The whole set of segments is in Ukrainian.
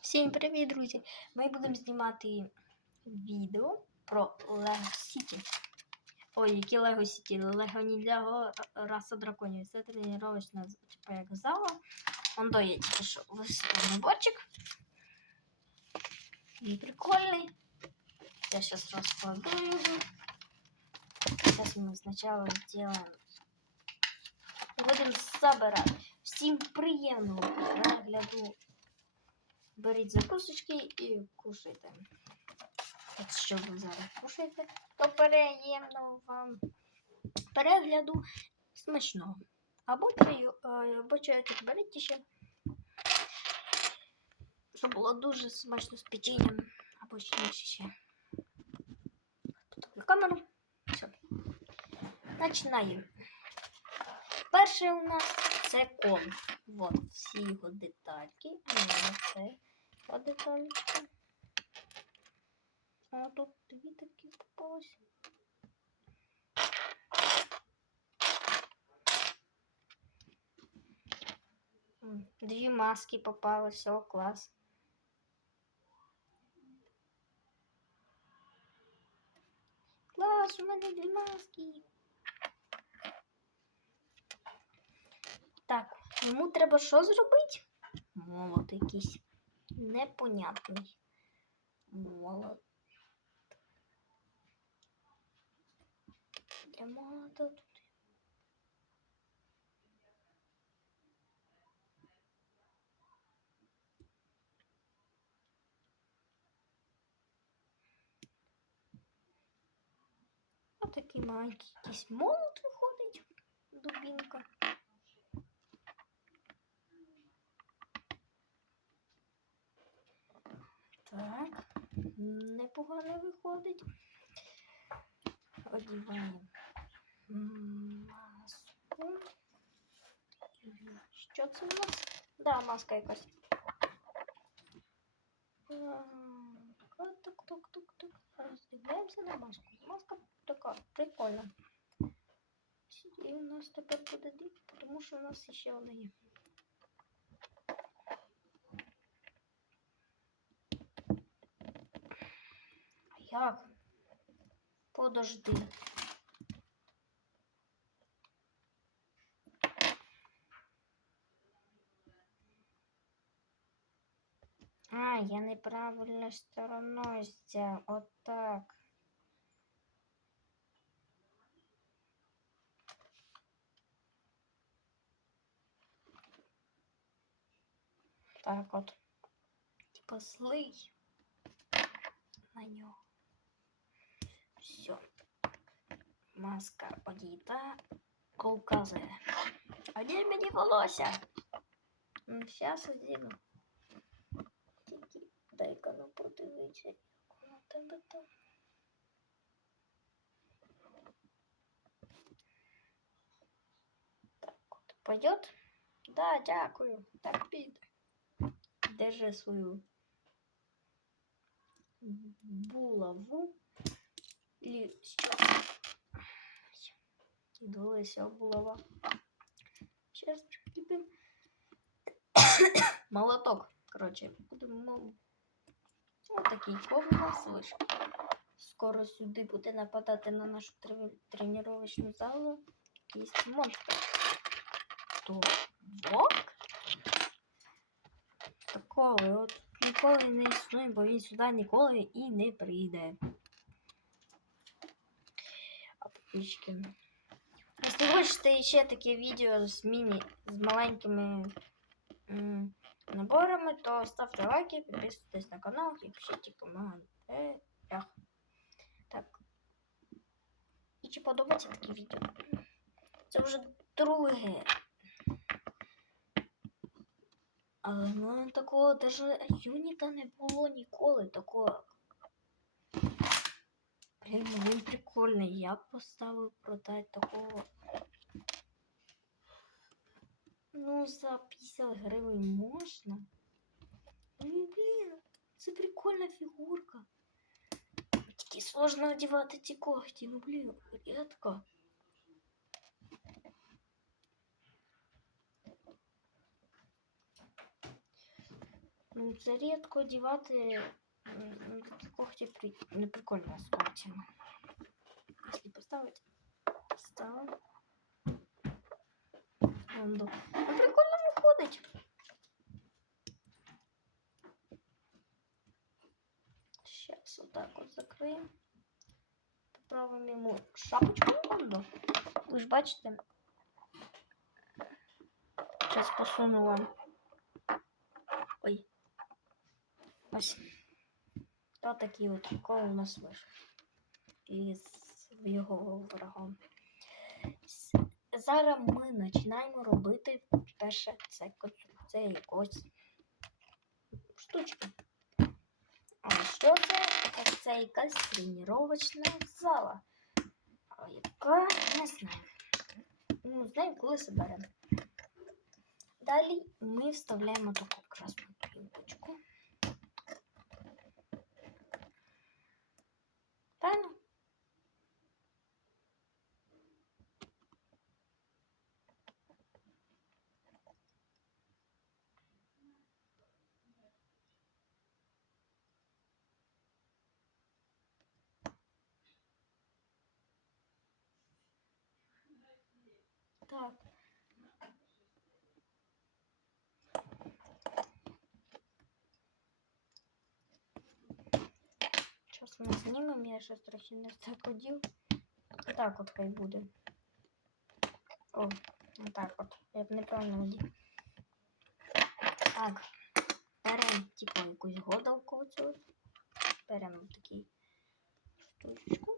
Всім привіт, друзі! Ми будемо знімати відео про Lego City. Ой, які Lego City? Lego Ninjago раса драконів. Це тренувачна типу як зала. Он до є тільки що високий наборчик. Він прикольний. Я сейчас раскладу его. Сейчас мы сначала сделаем. Будемо забирати. Всім приємного перегляду. Беріть закусочки і кушайте. Якщо ви зараз кушаєте, то приємного вам перегляду смачного. Або чаю, е, або чайок беріть ще. Щоб було дуже смачно з печенням. Або ще ще. Потоплю камеру. Все. Починаємо. Перше у нас це кон. Вот всі його детальки. А це по деталечки. А тут дві такі попалися. М, Дві маски попалось, о, клас. Клас, у мене дві маски. Так, йому треба що зробити? Молот якийсь непонятний. Молот. Для молота тут. Отакий маленький якийсь молот виходить. Дубінка. Так, непогано виходить. Одіваємо маску. Що це у нас? Да, маска якась. Так. Роздивляємося на маску. Маска така прикольна. І у нас тепер буде дві, тому що у нас ще одна є. Як? Подожди. А, я неправильною стороною взяв. Отак. Так от. Типа злий на нього. Все. Маска одіта указує. Одій мені волосся. Зараз одіну. Тільки дай-ка ну подивитися, як тебе там. Так от пойдет? Да, дякую. Так піде. Держи свою булаву. Или що? Відвелися булава. Сейчас прикріпимо. Молоток. Короче, будемо. Ось такий ков у нас. Скоро сюди буде нападати на нашу тренувальну залу якийсь монстр. То вок? Такого от ніколи не існує, бо він сюди ніколи і не прийде. Подписчики. Якщо хочете ще таке відео з міні, з маленькими наборами, то ставте лайки, підписуйтесь на канал і пишіть коментарях. Так. І чи подобається таке відео? Це вже друге. Але в мене такого даже юніта не було ніколи такого. Блін, ну він прикольний. Я поставив продати такого. Ну, за 50 гривень можна. Ну, блін, це прикольна фігурка. Тільки сложно одягати ці когті. Ну, блін, рідко. Ну, це рідко одівати м, м, такі при... не прикольно з. Якщо поставити, ставимо. Ондо. Ну, прикольно виходить. Сейчас вот так вот закриємо. Поправимо йому шапочку Ондо. Ви ж бачите. Зараз посуну вам. Ой. Ось. Та такий от прикол у нас вийшов. Із його ворогом. Зараз ми починаємо робити перше це, це якось штучка. А що це? Це якась тренувачна зала. А яка не знаю. Ну, знаю, коли соберемо. Далі ми вставляємо таку красну плівочку. Правильно? Так. Зараз ми знімемо, я щось трохи не так одів. Так от хай буде. О, так от. Я б неправильно одів. Так. Беремо, типу, якусь годалку оцю. Беремо такий штучку,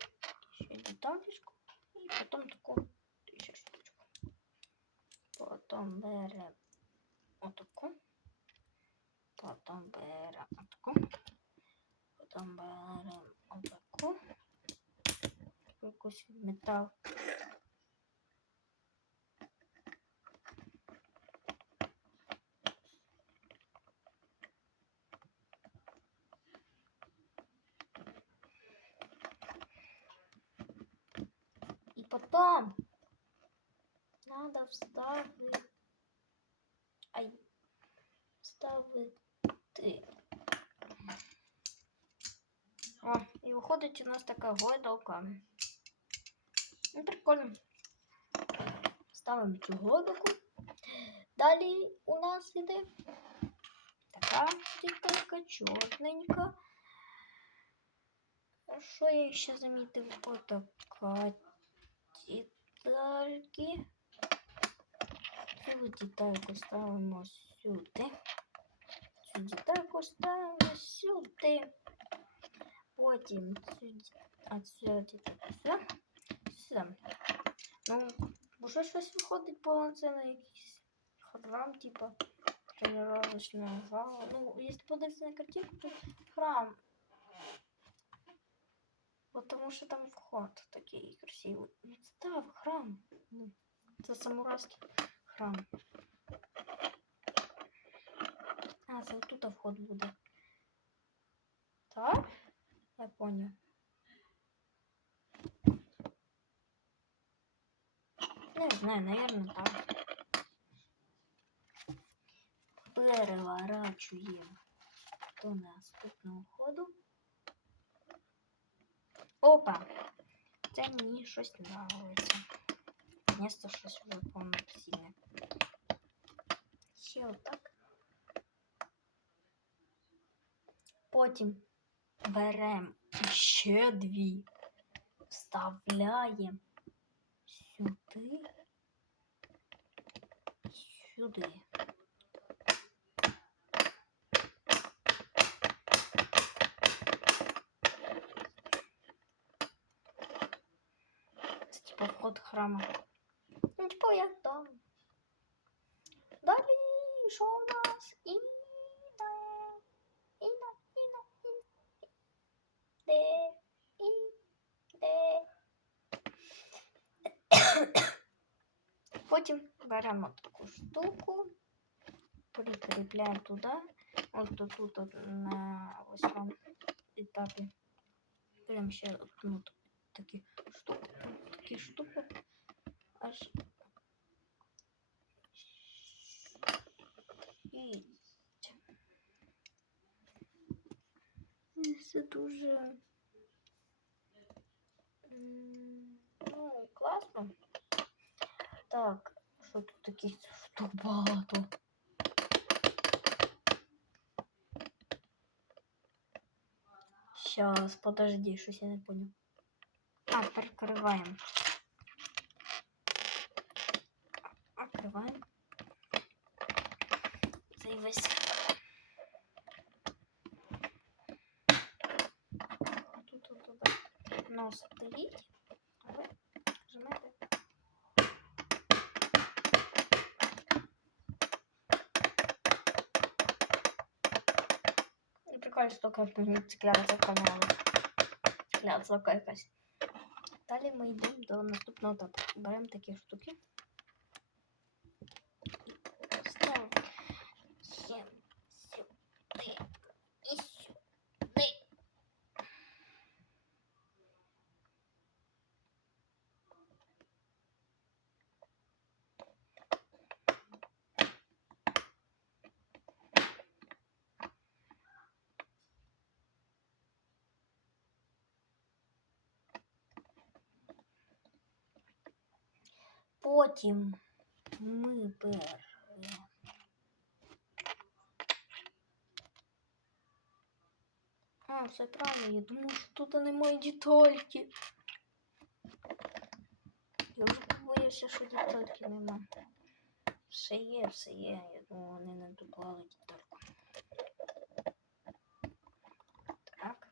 ще деталечку. І потім таку ще штучку. Потім беремо отаку. Потім беремо отаку. Потім беремо отаку. Якусь метал. І потім надо вставити. Ай. Вставити. О, і виходить у нас така гойдалка. Ну, прикольно. Ставимо цю гойдалку. Далі у нас іде така деталька, чорненька. Що я ще замітив? Отака детальки. Цю детальку ставимо сюди. Цю детальку ставимо сюди. Потім цю ді- а цю детальку сюди. Сюди. Ну, вже щось виходить повноцінно якийсь храм, типа тренировочного зала. Ну, якщо подивитися на картинку, то храм. Потому що там вход такий красивий. Ну, Це так, храм. Ну, Це самурайський храм. А, це отут вход буде. Так? Я понял. Не знаю, наверное, так. Переворачуємо до наступного ходу. Опа! Це мені щось нравиться. Місто щось вже повноцінне. Ще отак. Потім беремо ще дві, вставляємо сюди, сюди. Типа вход храма. Ну, типа як там. Далі, що у нас? беремо таку штуку, прикріпляємо туди. Ось тут, тут от на ось вам етапі. Прям ще одну такі штуку, такі штуки. Аж і Це дуже. м, Ну, класно. Так, що тут таких штук багато? Щас, подожди, щось я не понял. А, перекриваємо. Открываем. Цей весь. Тут от туди нос стоїть. Що така цікляться канали. Цікляться якась. Далі ми йдемо до наступного етапу. Беремо такі штуки. Ставимо ще сюди і сюди. Потім ми беремо. А, все правильно, я думаю, що тут немає детальки. Я вже боявся, що детальки нема. Все є, все є. Я думаю, вони не доклали детальку. Так.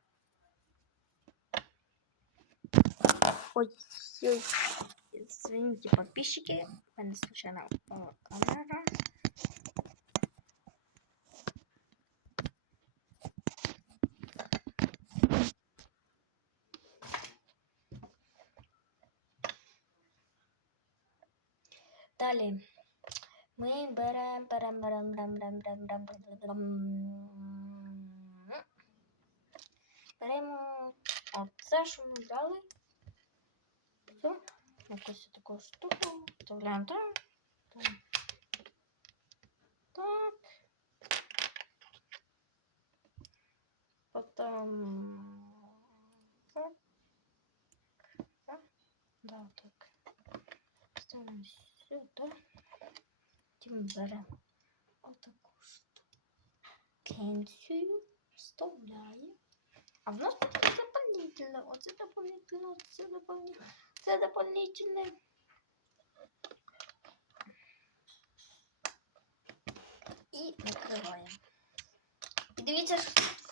Ой, ой. Извините, подписчики, это случайно упала э, камера. Далі ми беремо берем, берем, берем, берем, берем, берем, берем. Беремо оце, що ми взяли. Все. Ну якусь таку штуку. Вставляємо там. там. Так. Потом так. так. Да, так. Ставим сюда. Тем берем вот такую штуку, кенсию Вставляем. А у нас будет дополнительно. Вот это дополнительно, вот это дополнительно. Це дополнительне. І накриваємо. І дивіться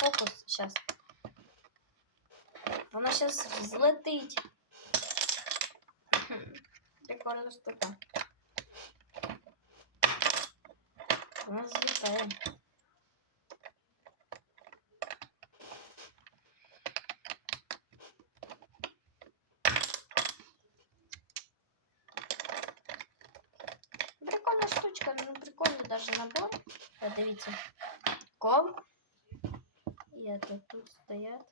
фокус зараз. Вона зараз взлетить. Прикольна штука. Вона злітає. находится комп. И это тут стоят.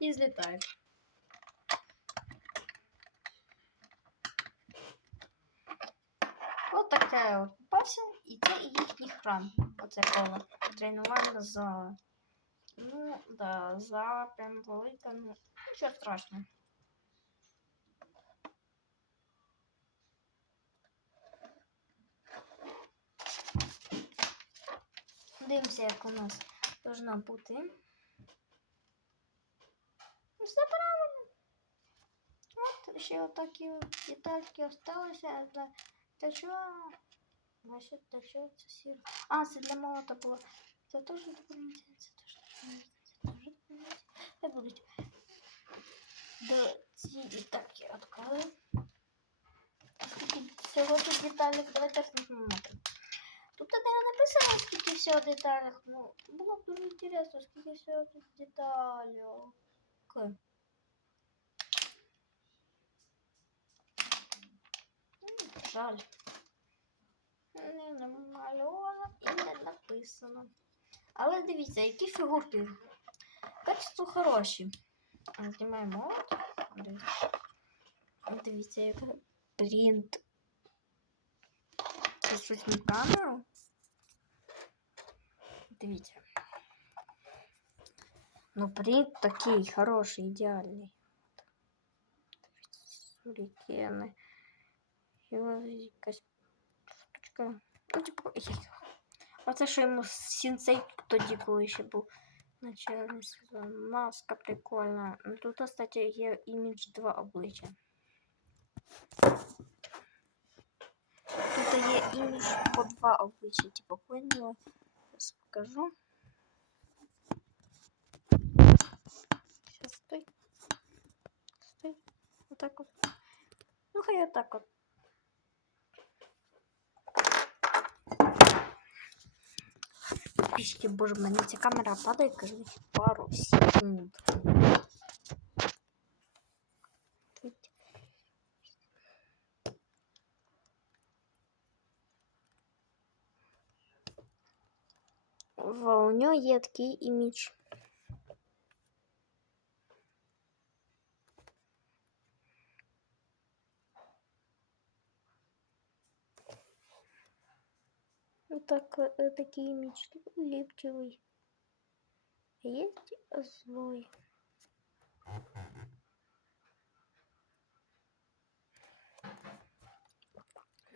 И взлетают. Вот такая от бася, і це їхній храм. Оце коло. Тренувальна зала. Ну, да, зала прям велика. Нічого страшного. Дивимося, як у нас должна бути. Ну, Все правильно. От ще отакі детальки осталися. Для чого? Значить, для чого це сіро? А, це для молота було. Це теж дополнительно, це теж дополнительно, це теж дополнительно. Хай будуть. До ці детальки відкрили. Скільки всього тут деталей, давайте посмотрим. Тут не написано, скільки всього деталей. Ну, було б дуже інтересно, скільки всього тут деталей. Жаль. Не намальовано і не написано. Але дивіться, які фігурки. Качество хороші. А, Знімаємо от. Дивіться. Дивіться, яка принт. Зараз візьму камеру. Дивіться. Ну, принт такий хороший, ідеальний. Сурікени. І ось якась штучка. Ну, типу, як- оце, що йому сінцей тоді, коли ще був начальний сезон. Маска прикольна. Ну, тут, кстати, є імідж два обличчя. Тут є імідж по два обличчя, типу, поняла. Зараз покажу. Сейчас стой. Стой. Вот так вот. Ну, хай вот так вот. Пішки, боже, в мене ця камера падає кожних пару секунд. Тут. В- У нього є такий імідж. Так, э, такие мечты улыбчивый. Есть злой.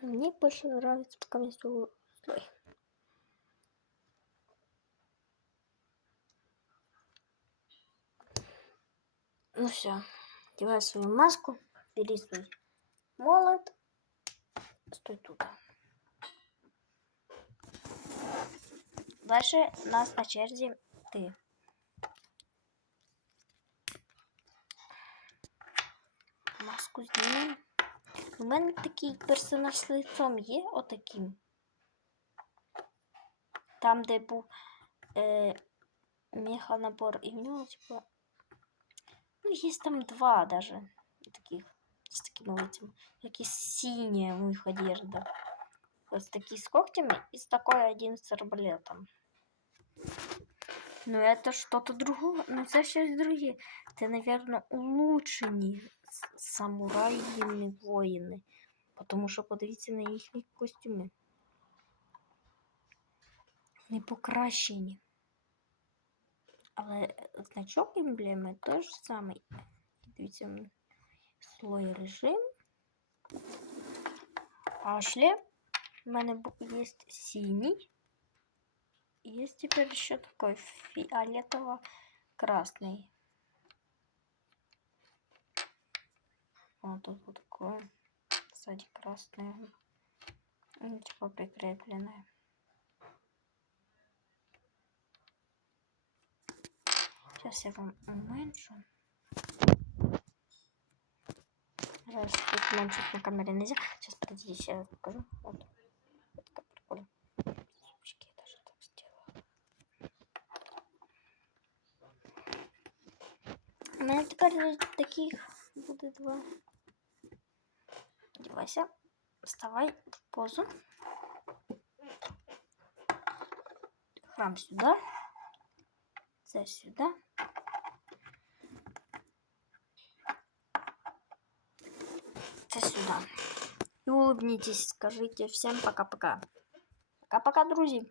Мне больше нравится пока мне злой. Ну все, одеваю свою маску, бери свой молот, стой тут. Дальше у нас на черзі ти. Маску знімемо. У мене такий персонаж з лицом є отаким. Там, де був е, меха-набор, і в нього, типу. Ну, є там два даже таких з такими лицями. Якісь синя у них одежда. Вот такие с когтями и с такой один с арбалетом. Ну это что-то другое. Ну це щось друге. Це, наверное, улучшені с- самураївні воїни. Тому що подивіться на їхні костюми. Вони покращені. Але значок емблеми той ж самий. Дивіться, слой режим. А шлем у мене є синий. Есть теперь еще такой фиолетово-красный. Вот тут вот такое. Сзади красное. Ну, типа прикрепленное. Сейчас я вам уменьшу. Раз тут уменьшить на камере нельзя. Сейчас, подождите, сейчас покажу. Вот мене тепер таких буде два. Одівайся. Вставай в позу. Храм сюди. Це сюди. Це сюди. И улыбнитесь, скажите всем пока-пока. Пока-пока, друзі.